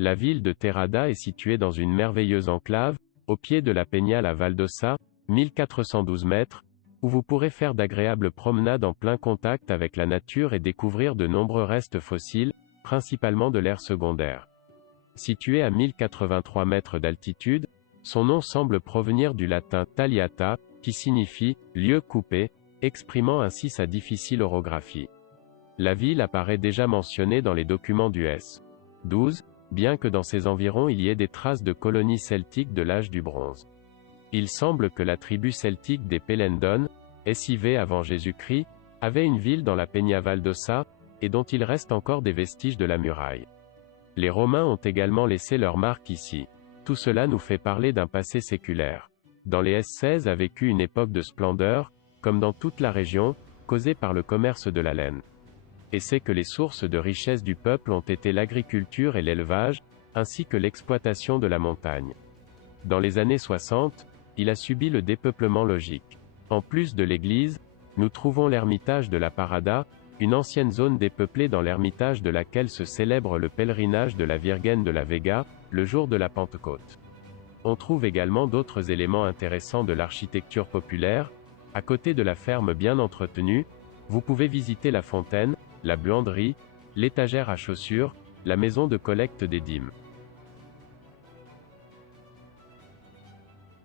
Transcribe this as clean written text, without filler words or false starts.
La ville de Terrada est située dans une merveilleuse enclave, au pied de la Peña la Valdosa, 1412 mètres, où vous pourrez faire d'agréables promenades en plein contact avec la nature et découvrir de nombreux restes fossiles, principalement de l'ère secondaire. Située à 1083 mètres d'altitude, son nom semble provenir du latin tagliata, qui signifie « lieu coupé », exprimant ainsi sa difficile orographie. La ville apparaît déjà mentionnée dans les documents du S. 12, bien que dans ses environs il y ait des traces de colonies celtiques de l'âge du bronze. Il semble que la tribu celtique des Pelendon, SIV avant Jésus-Christ, avait une ville dans la Peña Valdosa, et dont il reste encore des vestiges de la muraille. Les Romains ont également laissé leur marque ici. Tout cela nous fait parler d'un passé séculaire. Dans les S16 a vécu une époque de splendeur, comme dans toute la région, causée par le commerce de la laine. Et c'est que les sources de richesse du peuple ont été l'agriculture et l'élevage, ainsi que l'exploitation de la montagne. Dans les années 60, il a subi le dépeuplement logique. En plus de l'église, nous trouvons l'ermitage de la Parada, une ancienne zone dépeuplée dans l'ermitage de laquelle se célèbre le pèlerinage de la Virgen de la Vega, le jour de la Pentecôte. On trouve également d'autres éléments intéressants de l'architecture populaire. À côté de la ferme bien entretenue, vous pouvez visiter la fontaine, la buanderie, l'étagère à chaussures, la maison de collecte des dîmes.